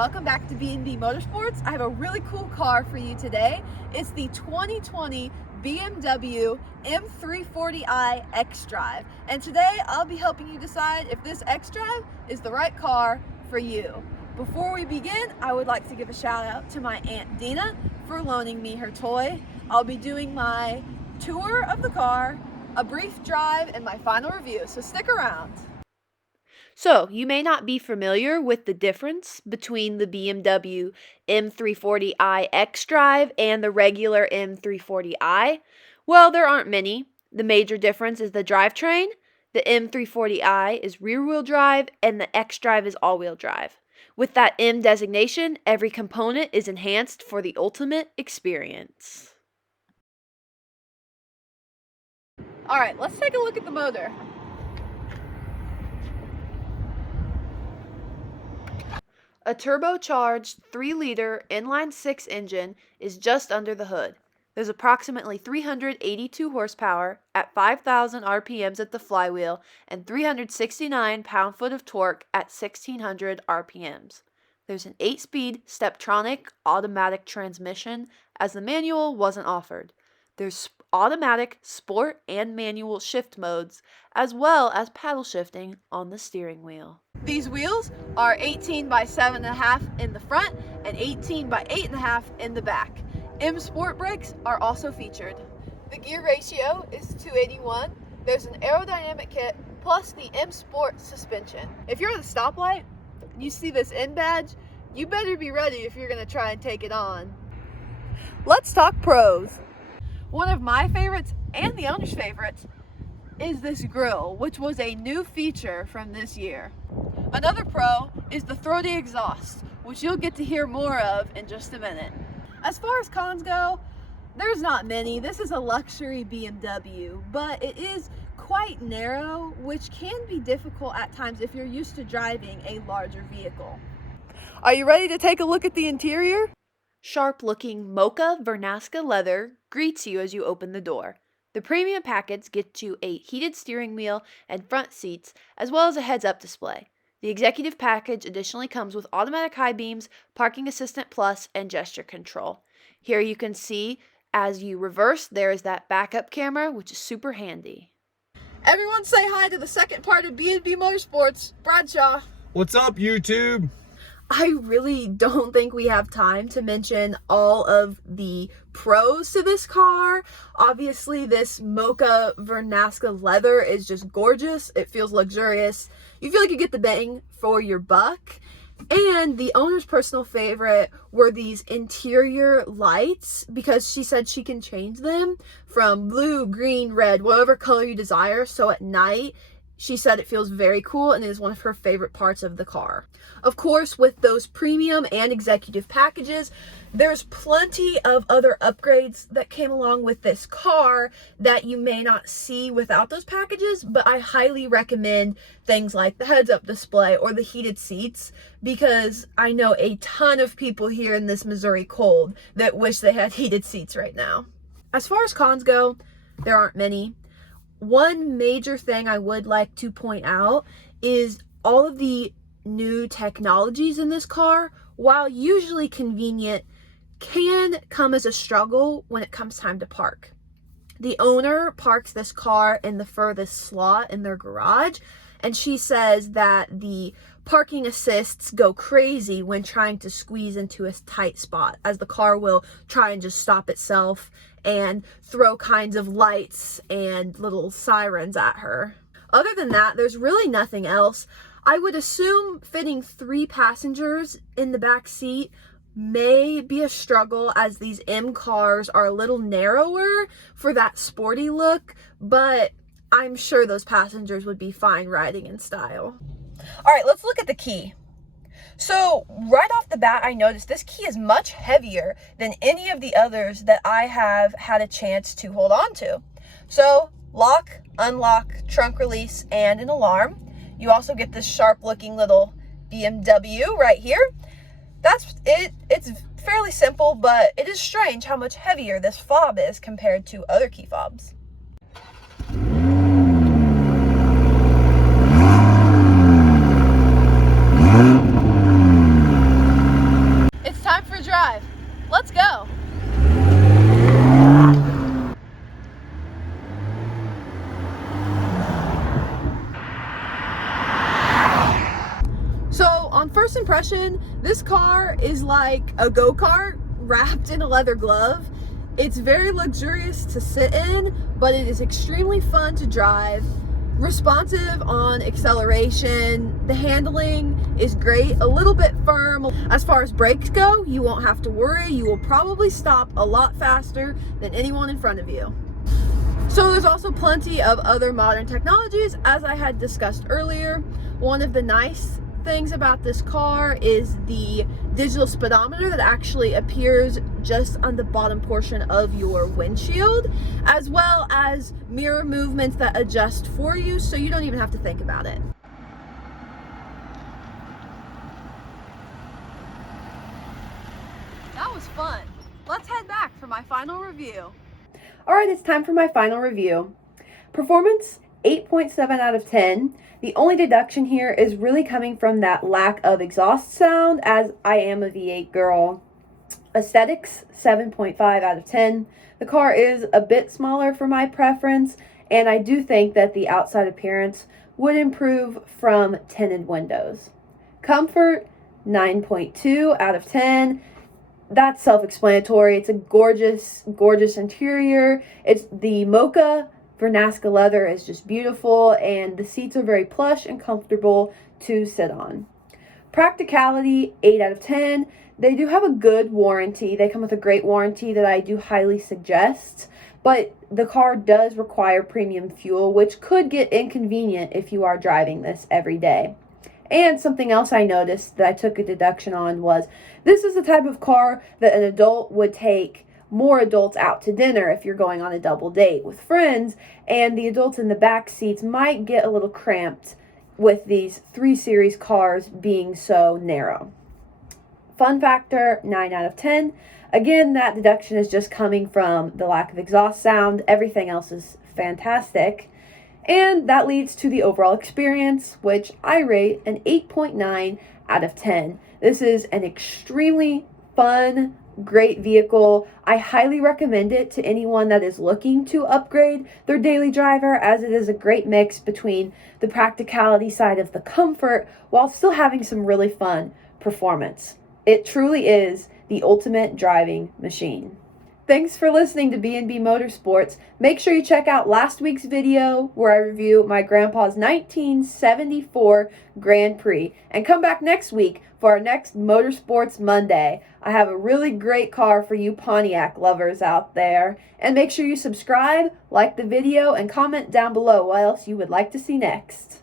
welcome back to B&B Motorsports. I have a really cool car for you today. It's the 2020 BMW M340i xDrive. And today I'll be helping you decide if this xDrive is the right car for you. Before we begin, I would like to give a shout out to my Aunt Dina for loaning me her toy. I'll be doing my tour of the car, a brief drive, and my final review, so stick around. So, you may not be familiar with the difference between the BMW M340i xDrive and the regular M340i. Well, there aren't many. The major difference is the drivetrain. The M340i is rear-wheel drive and the xDrive is all-wheel drive. With that M designation, every component is enhanced for the ultimate experience. Alright, let's take a look at the motor. A turbocharged 3-liter inline-6 engine is just under the hood. There's approximately 382 horsepower at 5,000 RPMs at the flywheel and 369 pound-foot of torque at 1,600 RPMs. There's an 8-speed Steptronic automatic transmission, as the manual wasn't offered. There's automatic, sport, and manual shift modes, as well as paddle shifting on the steering wheel. These wheels are 18 by 7.5 in the front and 18 by 8.5 in the back. M Sport brakes are also featured. The gear ratio is 281. There's an aerodynamic kit plus the M Sport suspension. If you're at a stoplight and you see this M badge, you better be ready if you're going to try and take it on. Let's talk pros. One of my favorites and the owner's favorites is this grille, which was a new feature from this year. Another pro is the throaty exhaust, which you'll get to hear more of in just a minute. As far as cons go, there's not many. This is a luxury BMW, but it is quite narrow, which can be difficult at times if you're used to driving a larger vehicle. Are you ready to take a look at the interior? Sharp-looking mocha vernasca leather greets you as you open the door. The premium package gets you a heated steering wheel and front seats, as well as a heads-up display. The executive package additionally comes with automatic high beams, parking assistant plus, and gesture control. Here you can see, as you reverse, there is that backup camera, which is super handy. Everyone say hi to the second part of B&B Motorsports, Bradshaw. What's up, YouTube? I really don't think we have time to mention all of the pros to this car. Obviously, this mocha vernasca leather is just gorgeous. It feels luxurious. You feel like you get the bang for your buck. And the owner's personal favorite were these interior lights, because she said she can change them from blue, green, red, whatever color you desire. So at night, she said it feels very cool and is one of her favorite parts of the car. Of course, with those premium and executive packages, there's plenty of other upgrades that came along with this car that you may not see without those packages, but I highly recommend things like the heads-up display or the heated seats, because I know a ton of people here in this Missouri cold that wish they had heated seats right now. As far as cons go, there aren't many. One major thing I would like to point out is all of the new technologies in this car, while usually convenient, can come as a struggle when it comes time to park. The owner parks this car in the furthest slot in their garage, and she says that the parking assists go crazy when trying to squeeze into a tight spot, as the car will try and just stop itself and throw kinds of lights and little sirens at her. Other than that, there's really nothing else. I would assume fitting 3 passengers in the back seat may be a struggle, as these M cars are a little narrower for that sporty look, but I'm sure those passengers would be fine riding in style. All right, let's look at the key. So right off the bat, I noticed this key is much heavier than any of the others that I have had a chance to hold on to. So lock, unlock, trunk release, and an alarm. You also get this sharp looking little BMW right here. That's it. It's fairly simple, but it is strange how much heavier this fob is compared to other key fobs. first impression, this car is like a go-kart wrapped in a leather glove. It's very luxurious to sit in, but it is extremely fun to drive. Responsive on acceleration. The handling is great, a little bit firm. As far as brakes go, you won't have to worry. You will probably stop a lot faster than anyone in front of you. So there's also plenty of other modern technologies, as I had discussed earlier. One of the nice things about this car is the digital speedometer that actually appears just on the bottom portion of your windshield, as well as mirror movements that adjust for you, so you don't even have to think about it. That was fun. Let's head back for my final review. Alright, it's time for my final review. Performance, 8.7 out of 10. The only deduction here is really coming from that lack of exhaust sound, as I am a V8 girl. Aesthetics, 7.5 out of 10. The car is a bit smaller for my preference, and I do think that the outside appearance would improve from tinted windows. Comfort, 9.2 out of 10. That's self-explanatory. It's a gorgeous, gorgeous interior. It's the mocha vernasca leather is just beautiful, and the seats are very plush and comfortable to sit on. Practicality, 8 out of 10. They do have a good warranty. They come with a great warranty that I do highly suggest, but the car does require premium fuel, which could get inconvenient if you are driving this every day. And something else I noticed that I took a deduction on was this is the type of car that an adult would take more adults out to dinner if you're going on a double date with friends, and the adults in the back seats might get a little cramped with these 3 Series cars being so narrow. Fun factor, 9 out of 10. Again, that deduction is just coming from the lack of exhaust sound. Everything else is fantastic. And that leads to the overall experience, which I rate an 8.9 out of 10. This is an extremely fun, great vehicle. I highly recommend it to anyone that is looking to upgrade their daily driver, as it is a great mix between the practicality side of the comfort while still having some really fun performance. It truly is the ultimate driving machine. Thanks for listening to B&B Motorsports. Make sure you check out last week's video where I review my grandpa's 1974 Grand Prix. And come back next week for our next Motorsports Monday. I have a really great car for you Pontiac lovers out there. And make sure you subscribe, like the video, and comment down below what else you would like to see next.